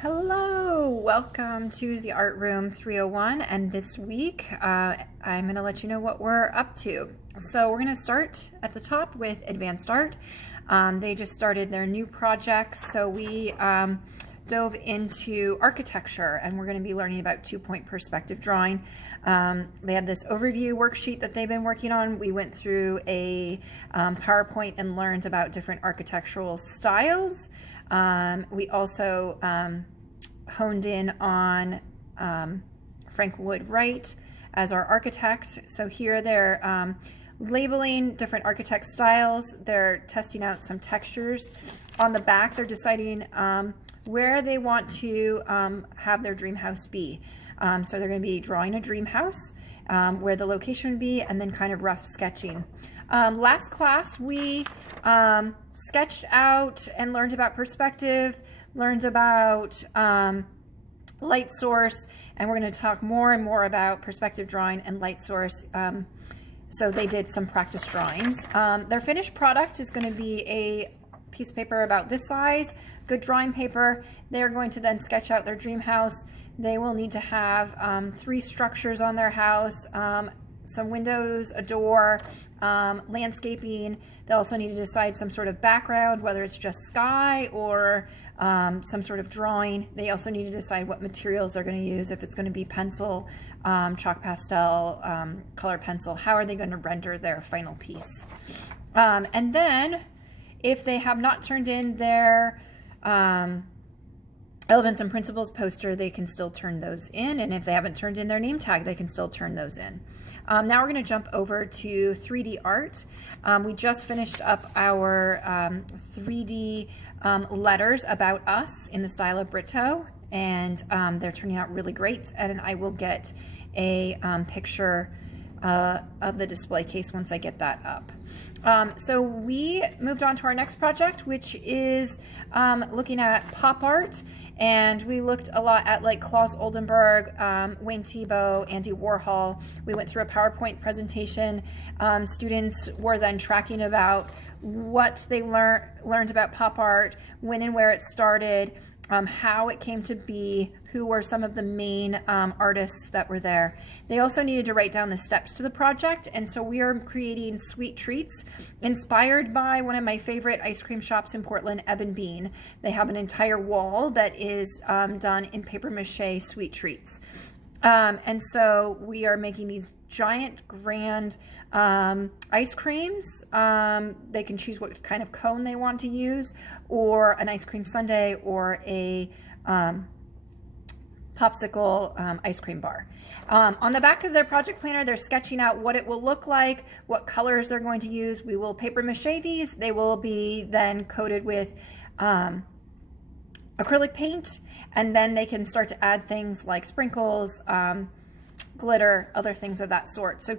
Hello, welcome to the Art Room 301, and this week I'm going to let you know what we're up to. So we're going to start at the top with Advanced Art. They just started their new project, so we dove into architecture, and we're going to be learning about two-point perspective drawing. They had this overview worksheet that they've been working on. We went through a PowerPoint and learned about different architectural styles. We also honed in on Frank Lloyd Wright as our architect. So here they're labeling different architect styles. They're testing out some textures. On the back, they're deciding where they want to have their dream house be. So they're going to be drawing a dream house, where the location would be, and then kind of rough sketching. Last class, we sketched out and learned about perspective, learned about light source, and we're going to talk more and more about perspective drawing and light source. So they did some practice drawings. Their finished product is going to be a piece of paper about this size, good drawing paper. They're going to then sketch out their dream house. They will need to have 3 structures on their house, some windows, a door, landscaping. They also need to decide some sort of background, whether it's just sky or some sort of drawing. They also need to decide what materials they're going to use, if it's going to be pencil, chalk pastel, color pencil. How are they going to render their final piece? And then if they have not turned in their Elements and Principles poster, they can still turn those in, and if they haven't turned in their name tag, they can still turn those in. Now we're going to jump over to 3D art. We just finished up our 3D letters about us in the style of Brito, and they're turning out really great, and I will get a picture of the display case once I get that up. So we moved on to our next project, which is looking at pop art, and we looked a lot at like Claes Oldenburg, Wayne Thiebaud, Andy Warhol. We went through a PowerPoint presentation. Students were then tracking about what they learned about pop art, when and where it started, how it came to be, who were some of the main artists that were there. They also needed to write down the steps to the project, and so we are creating sweet treats inspired by one of my favorite ice cream shops in Portland, Ebb and Bean. They have an entire wall that is done in paper mache sweet treats. And so we are making these giant, grand ice creams. They can choose what kind of cone they want to use, or an ice cream sundae, or a popsicle ice cream bar. On the back of their project planner, they're sketching out what it will look like, what colors they're going to use. We will paper mache these. They will be then coated with acrylic paint, and then they can start to add things like sprinkles, glitter, other things of that sort. So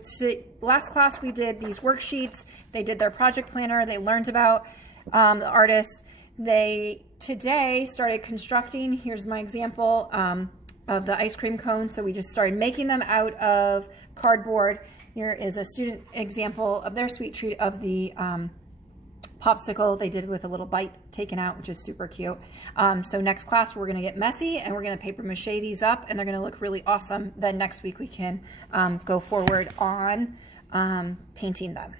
last class we did these worksheets. They did their project planner. They learned about the artists. They today started constructing. Here's my example of the ice cream cone. So we just started making them out of cardboard. Here is a student example of their sweet treat of the popsicle. They did with a little bite taken out, which is super cute. So next class we're going to get messy, and we're going to paper mache these up, and they're going to look really awesome. Then next week we can go forward on painting them.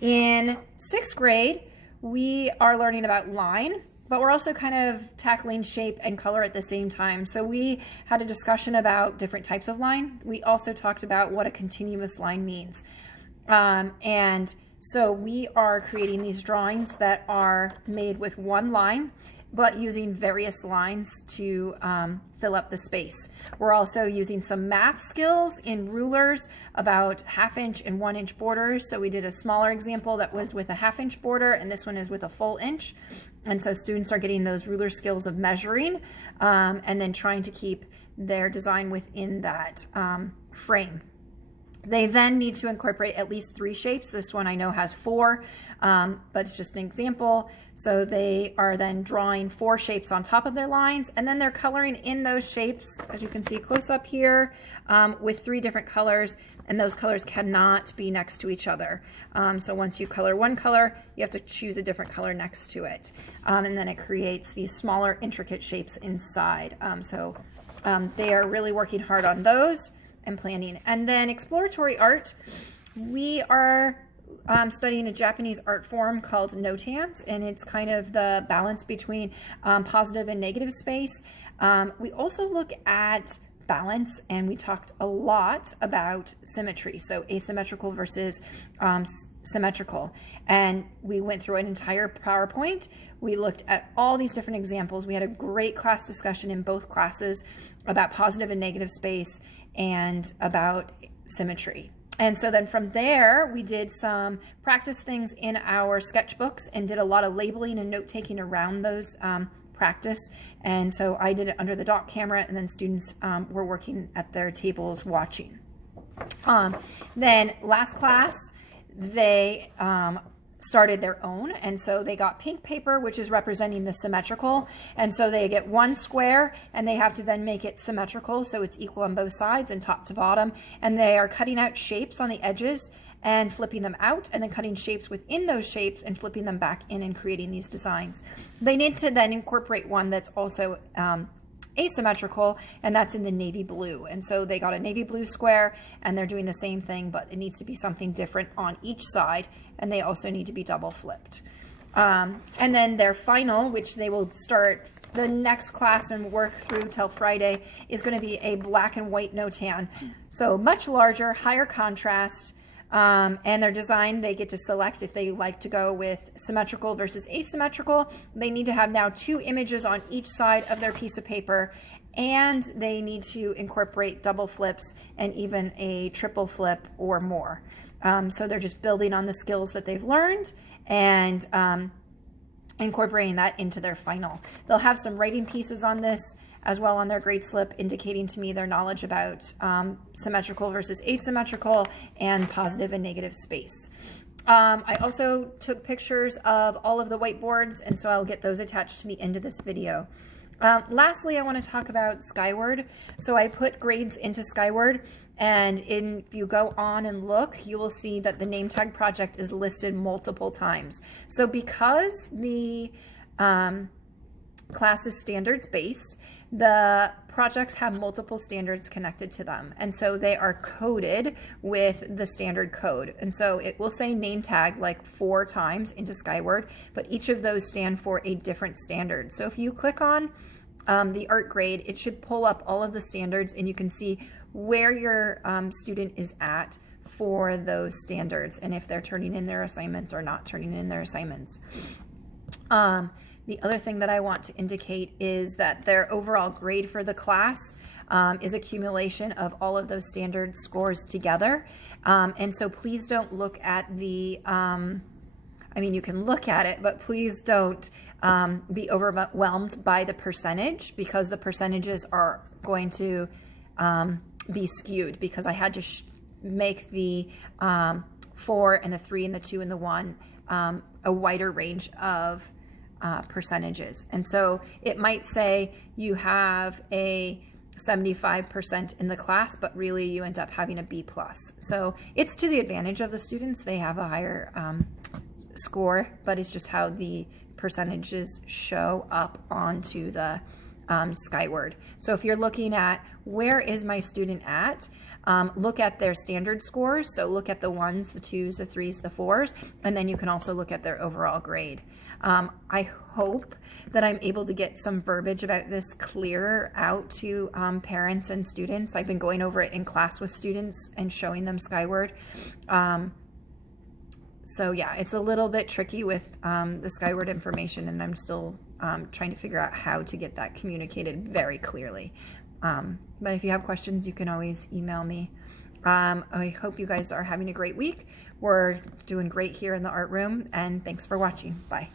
In 6th grade, we are learning about line, but we're also kind of tackling shape and color at the same time. So we had a discussion about different types of line. We also talked about what a continuous line means. And so we are creating these drawings that are made with one line, but using various lines to fill up the space. We're also using some math skills in rulers, about 1/2 inch and 1 inch borders. So we did a smaller example that was with a 1/2 inch border, and this one is with a full inch. And so students are getting those ruler skills of measuring and then trying to keep their design within that frame. They then need to incorporate at least 3 shapes. This one I know has 4, but it's just an example. So they are then drawing 4 shapes on top of their lines, and then they're coloring in those shapes, as you can see close up here, with 3 different colors, and those colors cannot be next to each other. So once you color one color, you have to choose a different color next to it. And then it creates these smaller, intricate shapes inside. They are really working hard on those and planning. And then exploratory art, we are studying a Japanese art form called Notans, and it's kind of the balance between positive and negative space. We also look at balance, and we talked a lot about symmetry, so asymmetrical versus symmetrical. And we went through an entire PowerPoint. We looked at all these different examples. We had a great class discussion in both classes about positive and negative space and about symmetry. And so then from there, we did some practice things in our sketchbooks and did a lot of labeling and note-taking around those practice. And so I did it under the dock camera, and then students were working at their tables watching. Then last class, they started their own, and so they got pink paper, which is representing the symmetrical, and so they get 1 square, and they have to then make it symmetrical so it's equal on both sides and top to bottom, and they are cutting out shapes on the edges and flipping them out, and then cutting shapes within those shapes and flipping them back in and creating these designs. They need to then incorporate one that's also asymmetrical, and that's in the navy blue. And so they got a navy blue square, and they're doing the same thing, but it needs to be something different on each side, and they also need to be double flipped. And then their final, which they will start the next class and work through till Friday, is going to be a black and white Notan. So much larger, higher contrast, and their design, they get to select if they like to go with symmetrical versus asymmetrical. They need to have now 2 images on each side of their piece of paper, and they need to incorporate double flips and even a triple flip or more. So they're just building on the skills that they've learned and incorporating that into their final. They'll have some writing pieces on this as well on their grade slip, indicating to me their knowledge about symmetrical versus asymmetrical and positive and negative space. I also took pictures of all of the whiteboards, and so I'll get those attached to the end of this video. Lastly, I want to talk about Skyward. So I put grades into Skyward, and if you go on and look, you will see that the name tag project is listed multiple times. So because the class is standards based, the projects have multiple standards connected to them, and so they are coded with the standard code. And so it will say name tag like 4 times into Skyward, but each of those stand for a different standard. So if you click on the art grade, it should pull up all of the standards, and you can see where your student is at for those standards, and if they're turning in their assignments or not turning in their assignments. The other thing that I want to indicate is that their overall grade for the class is accumulation of all of those standard scores together. And so please don't look at the, I mean, you can look at it, but please don't be overwhelmed by the percentage, because the percentages are going to be skewed, because I had to make the 4 and the 3 and the 2 and the 1 a wider range of percentages. And so it might say you have a 75% in the class, but really you end up having a B+. So it's to the advantage of the students. They have a higher score, but it's just how the percentages show up onto the Skyward. So if you're looking at where is my student at, look at their standard scores. So look at the 1s, the 2s, the 3s, the 4s, and then you can also look at their overall grade. I hope that I'm able to get some verbiage about this clearer out to parents and students. I've been going over it in class with students and showing them Skyward. So yeah, it's a little bit tricky with the Skyward information, and I'm still trying to figure out how to get that communicated very clearly. But if you have questions, you can always email me. I hope you guys are having a great week. We're doing great here in the art room, and thanks for watching. Bye.